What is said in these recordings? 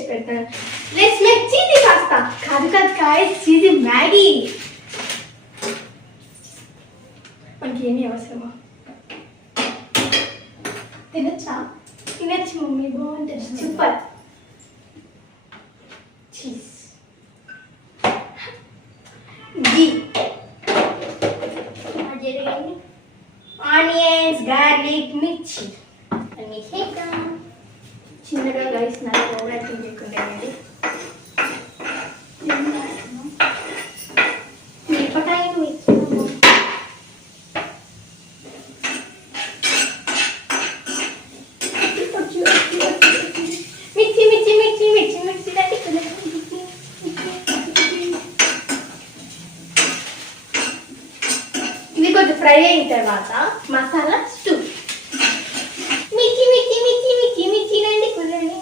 చేసి పెడతాను. Let's make cheesy pasta. కాదు కాదు గాయ్స్, చీజీ మ్యాగీ. మనకి ఏమీ అవసరమా? తినచ్చా? తినచ్చు మమ్మీ, బాగుంటుంది. సూపర్. చీజ్, ఘీ, ఆనియన్స్, గార్లిక్, మిర్చి అన్ని చేద్దాం చిన్నగా గైస్. నాకు ఓవర్ యాక్టింగ్ చేయకుండా మిరపకాయ మిర్చి మిర్చి మిర్చి మిర్చి మిర్చి మిర్చి ఇది కొంచెం ఫ్రై అయిన తర్వాత మసాలా స్టూ. మిర్చి మిర్చి మిర్చి మిర్చి మిర్చి రండి కుర్రండి.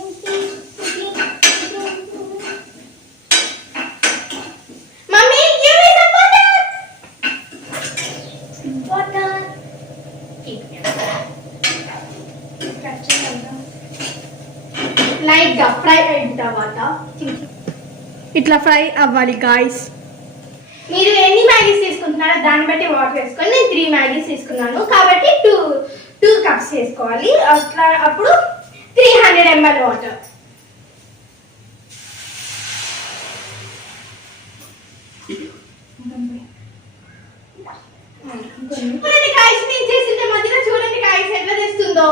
Mummy give me some butter. Butter. లైట్గా ఫ్రై అయిన తర్వాత ఇట్లా ఫ్రై అవ్వాలి గాయ్స్. మీరు ఎన్ని మ్యాగీస్ తీసుకుంటున్నారో దాన్ని బట్టి వాటర్ వేసుకొని, నేను 3 మ్యాగీస్ తీసుకున్నాను కాబట్టి 2 కప్స్ వేసుకోవాలి. అట్లా అప్పుడు 300 ml వాటర్. చూడండి గాయ్స్, నేను చేసింది మధ్యలో చూడండి గాయ్స్ ఎట్లా చేస్తుందో.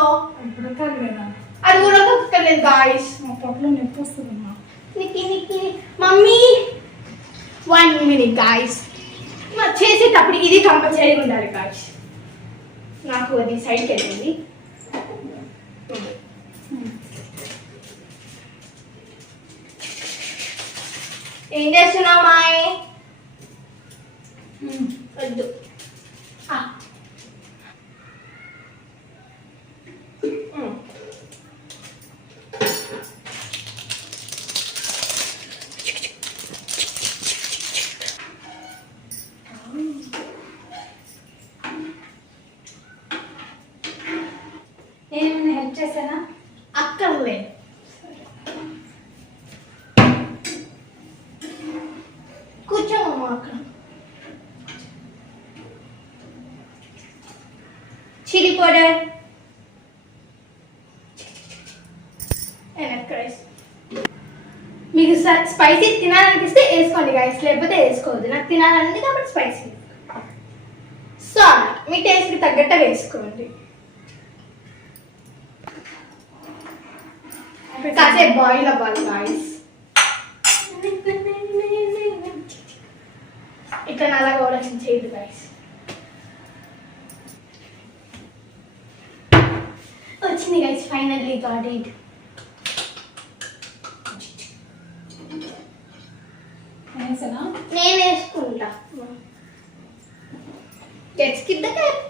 అది ఉడకలేదు గాయ్స్. Mummy 1 minute guys. చేసేటప్పుడు ఇది కంపల్సరీ ఉండాలి గాయ్స్. నాకు అది సైడ్కి వెళ్ళింది. ఏం చేస్తున్నావు మాయ్? వద్దు. నేనేమైనా హెల్ప్ చేశానా? అక్కర్లేదు. కూర్చోమమ్మా అక్కడ. చిల్లీ పౌడర్, మీకు స్పైసీ తినాలనిపిస్తే వేసుకోండి గాయస్, లేకపోతే వేసుకోవద్దు. నాకు తినాలనింది కాబట్టి స్పైసీ. సాల్ట్ మీ టేస్ట్కి తగ్గట్టు వేసుకోండి. కాసేపు బాయిల్ అవ్వాలి గాయస్. ఇట్లా నల్లగా ఆలోచన చేయదు గాయస్. వచ్చింది గాయస్, ఫైనల్లీ గాట్ ఇట్. నేను వేసుకుంటా. Let's skip the clip.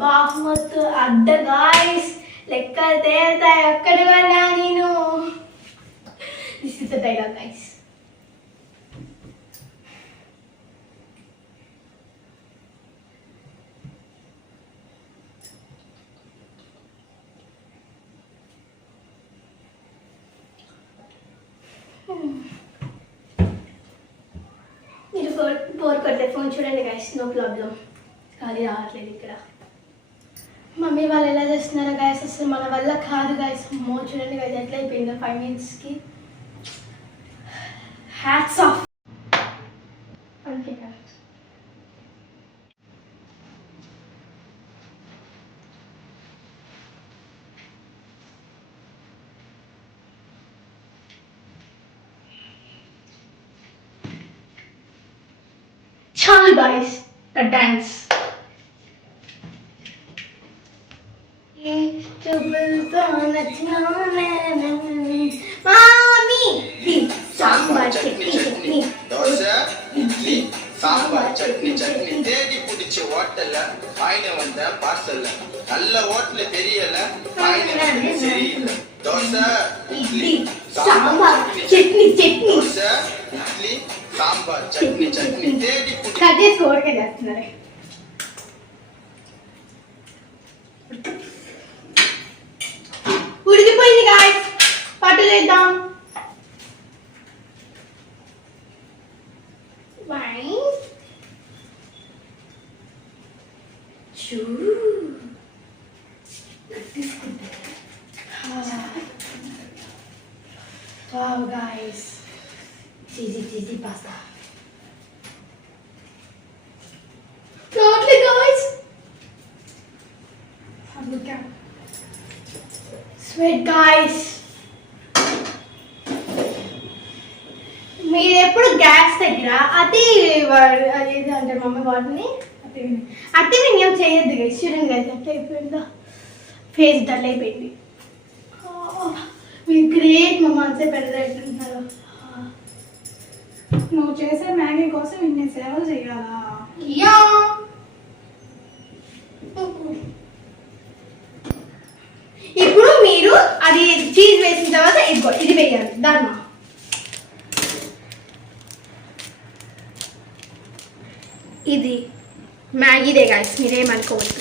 బాహ్మత్ అడ్డ గాయస్, లెక్కలు తేలుతాయి ఒక్కడి వల్ల. నేను this is the dialogue guys. మీరు బోర్ కొట్టే ఫోన్ చూడండి గాయస్, నో ప్రాబ్లం. ఖాళీ రావట్లేదు ఇక్కడ. మమ్మీ వాళ్ళు ఎలా చేస్తున్నారో గాయస్, అసలు మన వల్ల కాదు గాయస్. అమ్మో చూడండి గాయస్ ఎట్లా అయిపోయిందో 5 minutesకి. Hats off. అంతే కదా. చాలు guys the dance. Sambar chutney chutney, dosa idli, sambar chutney chutney, తేడి పుడి பிடிச்ச ஹோட்டல்ல வாங்கின வந்த பார்சல்ல நல்ல ஹோட்டல் தெரியல வாங்கின வந்து சரியில்லை தோசை இட்லி సాంబార్ చట్నీ చట్నీ దోశ ఇడ్లీ సాంబార్ చట్నీ చట్నీ తేడి పుట్టి కదే సోర్గా చేస్తున్నారు ఉడికిపోయింది గాయ్స్ పట్టులేద్దాం Wow guys, cheesy pasta. Totally guys. Look out. Sweat guys. మీరు ఎప్పుడు గ్యాస్ దగ్గర అతి అదేది అంటారు మమ్మీ వాటిని అతి వినియోగం చేయొద్దు గైస్ చూడండి గైస్ అట్లా అయిపోయిందా ఫేస్ డల్ అయిపోయింది మీరు గ్రేట్ మమ్మ అంతే పెద్దదంటున్నారు నువ్వు చేసే మ్యాగీ కోసం ఇన్ని సేవలు చేయాలా యా ఇప్పుడు మీరు అది చీజ్ వేసిన తర్వాత ఇది వేయాలి ధర్మ ఇది మ్యాగీదే గాయస్ మీరేమనుకోవద్దు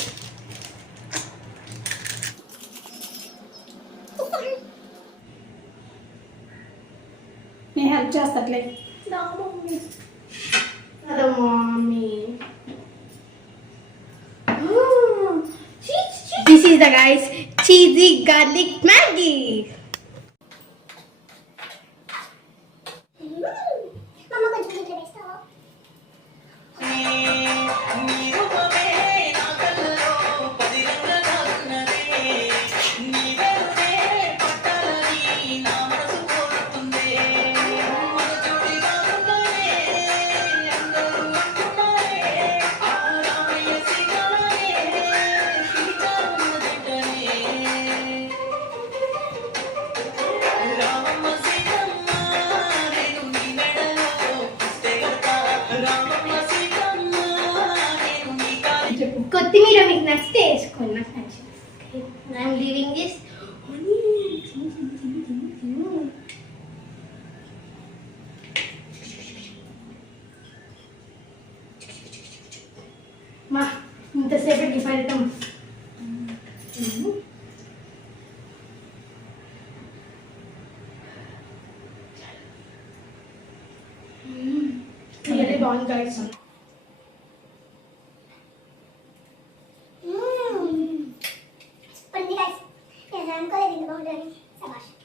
నేను హెల్ప్ చేస్తట్లే అదే mummy this is the guys cheesy garlic Maggi కొత్తిమీర మీకు నచ్చితే వేసుకోండి నాకు నచ్చింది ఐఎమ్ లీవింగ్ దిస్ మా ఇంతసేపటి ఫలితం రియల్లీ బాగుంది guys But you guys, yeah, I'm going to be the boundary.